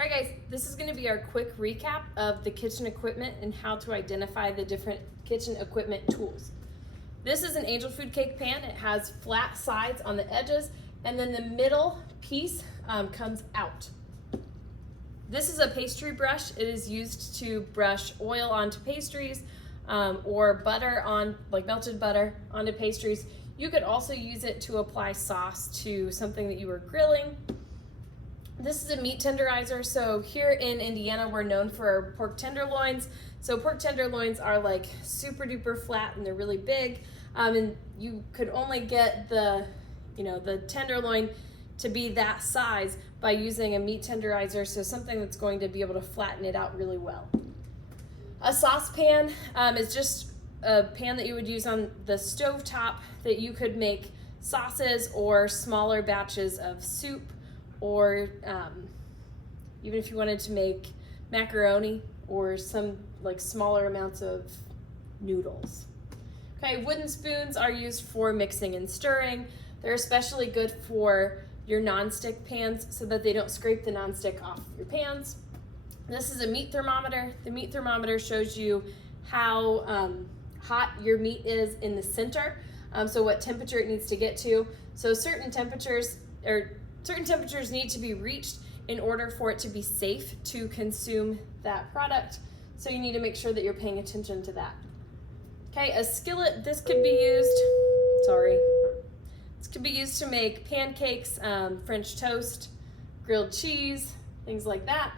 All right, guys, this is going to be our quick recap of the kitchen equipment and how to identify the different kitchen equipment tools. This is an Angel Food cake pan. It has flat sides on the edges, and then the middle piece comes out. This is a pastry brush. It is used to brush oil onto pastries or butter on, like melted butter, onto pastries. You could also use it to apply sauce to something that you were grilling. This is a meat tenderizer. So here in Indiana, we're known for our pork tenderloins. So pork tenderloins are like super duper flat and they're really big. And you could only get the tenderloin to be that size by using a meat tenderizer. So something that's going to be able to flatten it out really well. A saucepan is just a pan that you would use on the stove top that you could make sauces or smaller batches of soup, or even if you wanted to make macaroni or some like smaller amounts of noodles. Okay, wooden spoons are used for mixing and stirring. They're especially good for your nonstick pans so that they don't scrape the nonstick off your pans. This is a meat thermometer. The meat thermometer shows you how hot your meat is in the center, so what temperature it needs to get to. So certain temperatures need to be reached in order for it to be safe to consume that product. So you need to make sure that you're paying attention to that. Okay, a skillet, this could be used to make pancakes, French toast, grilled cheese, things like that.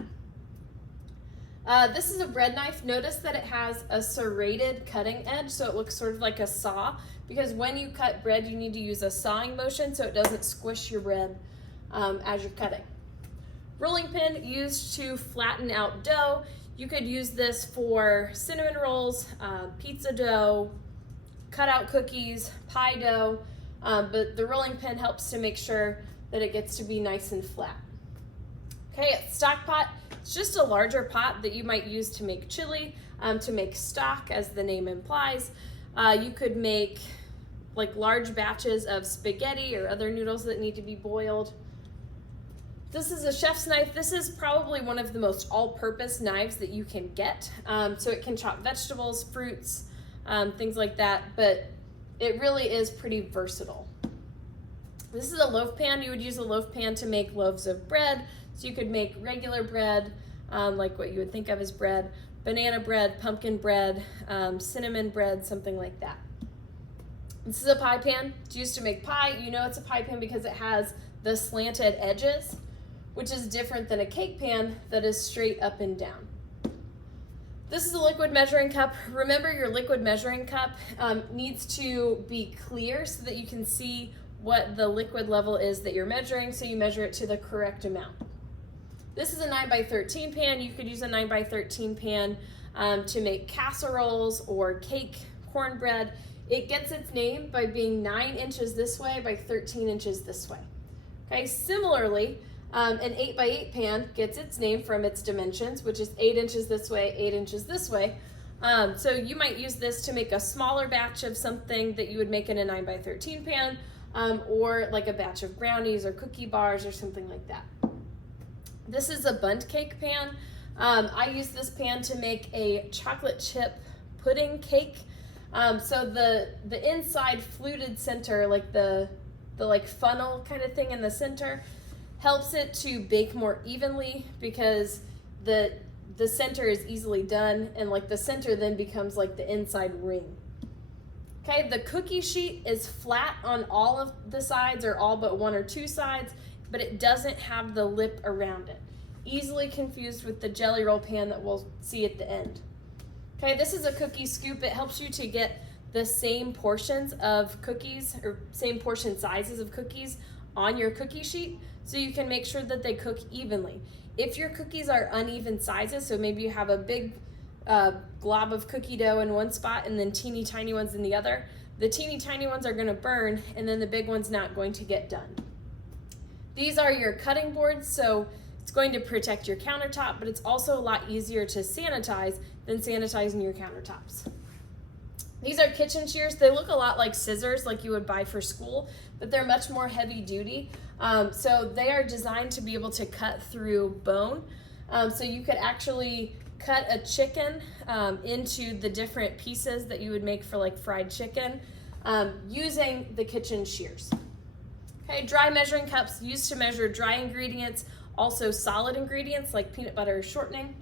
This is a bread knife. Notice that it has a serrated cutting edge, so it looks sort of like a saw, because when you cut bread, you need to use a sawing motion so it doesn't squish your bread as you're cutting. Rolling pin, used to flatten out dough. You could use this for cinnamon rolls, pizza dough, cut out cookies, pie dough, but the rolling pin helps to make sure that it gets to be nice and flat. Okay, stock pot, it's just a larger pot that you might use to make chili, to make stock, as the name implies. You could make like large batches of spaghetti or other noodles that need to be boiled. This is a chef's knife. This is probably one of the most all-purpose knives that you can get. So it can chop vegetables, fruits, things like that, but it really is pretty versatile. This is a loaf pan. You would use a loaf pan to make loaves of bread. So you could make regular bread, like what you would think of as bread, banana bread, pumpkin bread, cinnamon bread, something like that. This is a pie pan. It's used to make pie. You know it's a pie pan because it has the slanted edges, which is different than a cake pan that is straight up and down. This is a liquid measuring cup. Remember, your liquid measuring cup needs to be clear so that you can see what the liquid level is that you're measuring, so you measure it to the correct amount. This is a 9x13 pan. You could use a 9x13 pan to make casseroles or cake, cornbread. It gets its name by being 9 inches this way by 13 inches this way. Okay, similarly, an 8x8 pan gets its name from its dimensions, which is 8 inches this way, 8 inches this way. So you might use this to make a smaller batch of something that you would make in a 9x13 pan, or like a batch of brownies or cookie bars or something like that. This is a bundt cake pan. I use this pan to make a chocolate chip pudding cake. So the inside fluted center, like the like funnel kind of thing in the center, helps it to bake more evenly because the center is easily done, and like the center then becomes like the inside ring. Okay, the cookie sheet is flat on all of the sides, or all but one or two sides, but it doesn't have the lip around it. Easily confused with the jelly roll pan that we'll see at the end. Okay, this is a cookie scoop. It helps you to get the same portions of cookies, or same portion sizes of cookies on your cookie sheet, so you can make sure that they cook evenly. If your cookies are uneven sizes, so maybe you have a big glob of cookie dough in one spot and then teeny tiny ones in the other, the teeny tiny ones are going to burn, and then the big one's not going to get done. These are your cutting boards, so it's going to protect your countertop, but it's also a lot easier to sanitize than sanitizing your countertops. These are kitchen shears. They look a lot like scissors like you would buy for school, but they're much more heavy duty. So they are designed to be able to cut through bone. So you could actually cut a chicken into the different pieces that you would make for like fried chicken using the kitchen shears. Okay, dry measuring cups used to measure dry ingredients, also solid ingredients like peanut butter or shortening.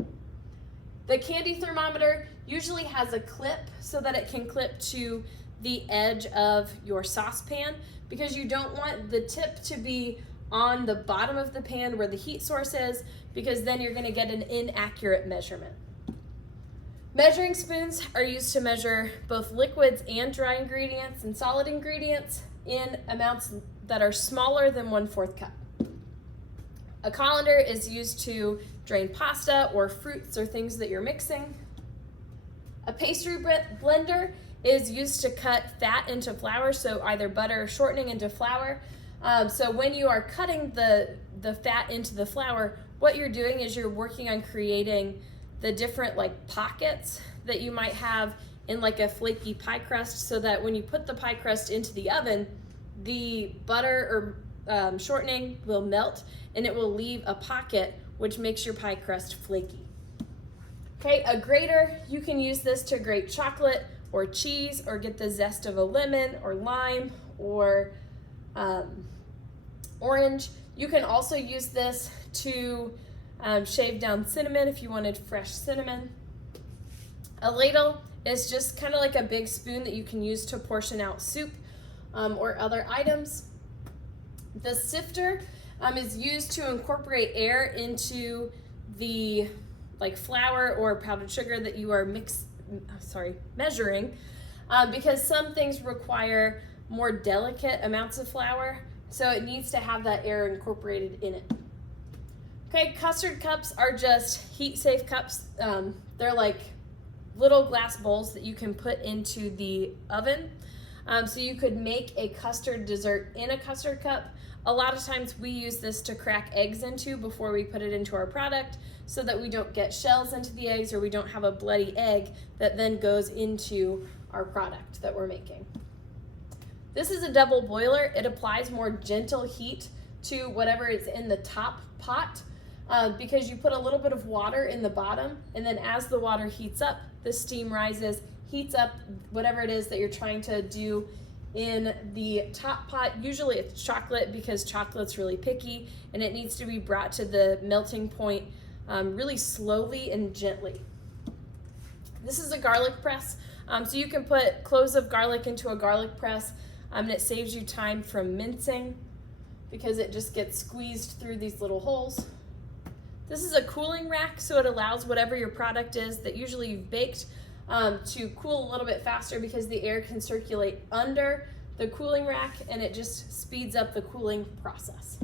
The candy thermometer usually has a clip so that it can clip to the edge of your saucepan, because you don't want the tip to be on the bottom of the pan where the heat source is, because then you're going to get an inaccurate measurement. Measuring spoons are used to measure both liquids and dry ingredients and solid ingredients in amounts that are smaller than 1/4 cup. A colander is used to drain pasta or fruits or things that you're mixing. A pastry blender is used to cut fat into flour, so either butter or shortening into flour. So when you are cutting the fat into the flour, what you're doing is you're working on creating the different like pockets that you might have in like a flaky pie crust, so that when you put the pie crust into the oven, the butter or shortening will melt and it will leave a pocket, which makes your pie crust flaky. Okay, a grater, you can use this to grate chocolate or cheese or get the zest of a lemon or lime or orange. You can also use this to shave down cinnamon if you wanted fresh cinnamon. A ladle is just kind of like a big spoon that you can use to portion out soup or other items. The sifter is used to incorporate air into the like flour or powdered sugar that you are measuring, because some things require more delicate amounts of flour, so it needs to have that air incorporated in it. Okay, custard cups are just heat-safe cups. They're like little glass bowls that you can put into the oven. So you could make a custard dessert in a custard cup. A lot of times we use this to crack eggs into before we put it into our product, so that we don't get shells into the eggs or we don't have a bloody egg that then goes into our product that we're making. This is a double boiler. It applies more gentle heat to whatever is in the top pot, because you put a little bit of water in the bottom, and then as the water heats up, the steam rises, heats up whatever it is that you're trying to do in the top pot. Usually it's chocolate, because chocolate's really picky and it needs to be brought to the melting point really slowly and gently. This is a garlic press. So you can put cloves of garlic into a garlic press, and it saves you time from mincing because it just gets squeezed through these little holes. This is a cooling rack, so it allows whatever your product is that usually you've baked to cool a little bit faster, because the air can circulate under the cooling rack and it just speeds up the cooling process.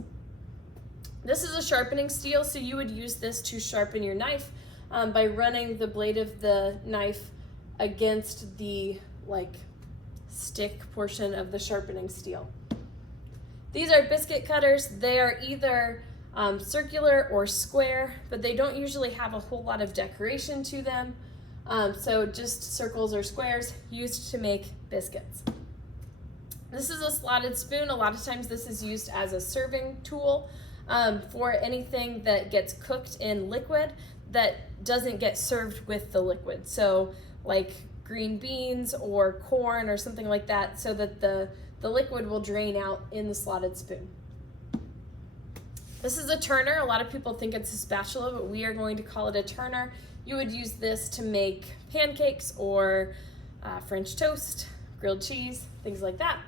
This is a sharpening steel, so you would use this to sharpen your knife by running the blade of the knife against the like stick portion of the sharpening steel. These are biscuit cutters. They are either circular or square, but they don't usually have a whole lot of decoration to them. So just circles or squares used to make biscuits. This is a slotted spoon. A lot of times this is used as a serving tool for anything that gets cooked in liquid that doesn't get served with the liquid. So like green beans or corn or something like that, so that the liquid will drain out in the slotted spoon. This is a turner. A lot of people think it's a spatula, but we are going to call it a turner. You would use this to make pancakes or French toast, grilled cheese, things like that.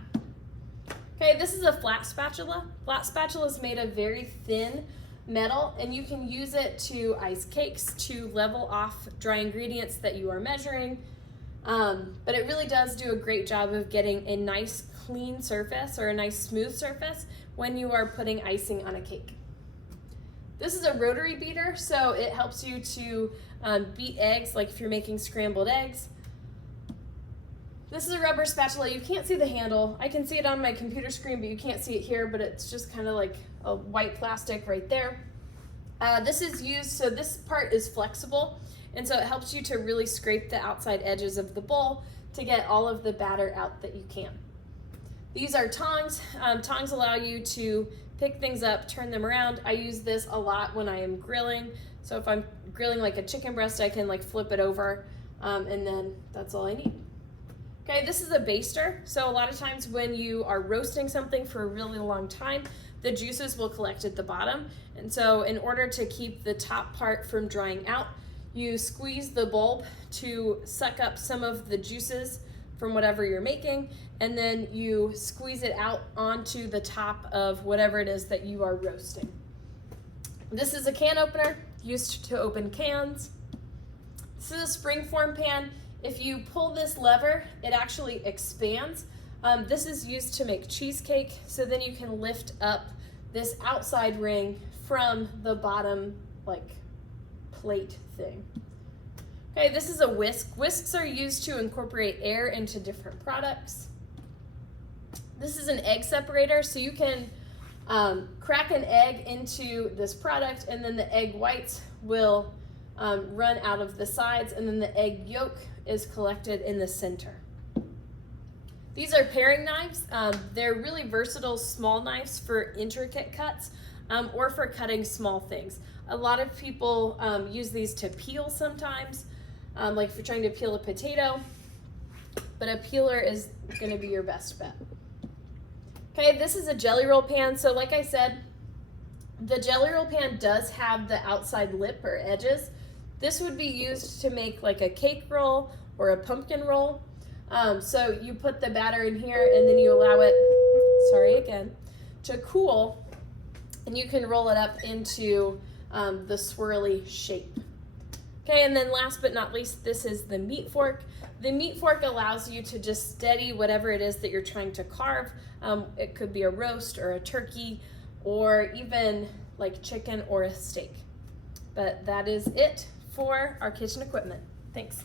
Okay, this is a flat spatula. Flat spatula is made of very thin metal, and you can use it to ice cakes, to level off dry ingredients that you are measuring. But it really does do a great job of getting a nice clean surface or a nice smooth surface when you are putting icing on a cake. This is a rotary beater, so it helps you to beat eggs, like if you're making scrambled eggs. This is a rubber spatula. You can't see the handle. I can see it on my computer screen, but you can't see it here, but it's just kind of like a white plastic right there. This is used, so this part is flexible, and so it helps you to really scrape the outside edges of the bowl to get all of the batter out that you can. These are tongs. Tongs allow you to pick things up, turn them around. I use this a lot when I am grilling. So if I'm grilling like a chicken breast, I can like flip it over, and then that's all I need. Okay, this is a baster. So a lot of times when you are roasting something for a really long time, the juices will collect at the bottom. And so in order to keep the top part from drying out, you squeeze the bulb to suck up some of the juices from whatever you're making, and then you squeeze it out onto the top of whatever it is that you are roasting. This is a can opener used to open cans. This is a springform pan. If you pull this lever, it actually expands. This is used to make cheesecake, so then you can lift up this outside ring from the bottom like plate thing. Okay, this is a whisk. Whisks are used to incorporate air into different products. This is an egg separator, so you can crack an egg into this product, and then the egg whites will run out of the sides, and then the egg yolk is collected in the center. These are paring knives. They're really versatile small knives for intricate cuts or for cutting small things. A lot of people use these to peel sometimes, like if you're trying to peel a potato, but a peeler is going to be your best bet. Okay, this is a jelly roll pan. So like I said, the jelly roll pan does have the outside lip or edges. This would be used to make like a cake roll or a pumpkin roll. So you put the batter in here and then you allow it, to cool, and you can roll it up into the swirly shape. Okay, and then last but not least, this is the meat fork. The meat fork allows you to just steady whatever it is that you're trying to carve. It could be a roast or a turkey or even like chicken or a steak. But that is it for our kitchen equipment. Thanks.